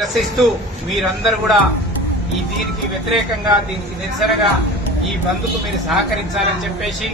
నిరసిస్తూ మీరందరూ కూడా దీనికి వ్యతిరేకంగా దీనికి నిరసనగా ఈ బంద్కు మీరు సహకరించాలని చెప్పేసి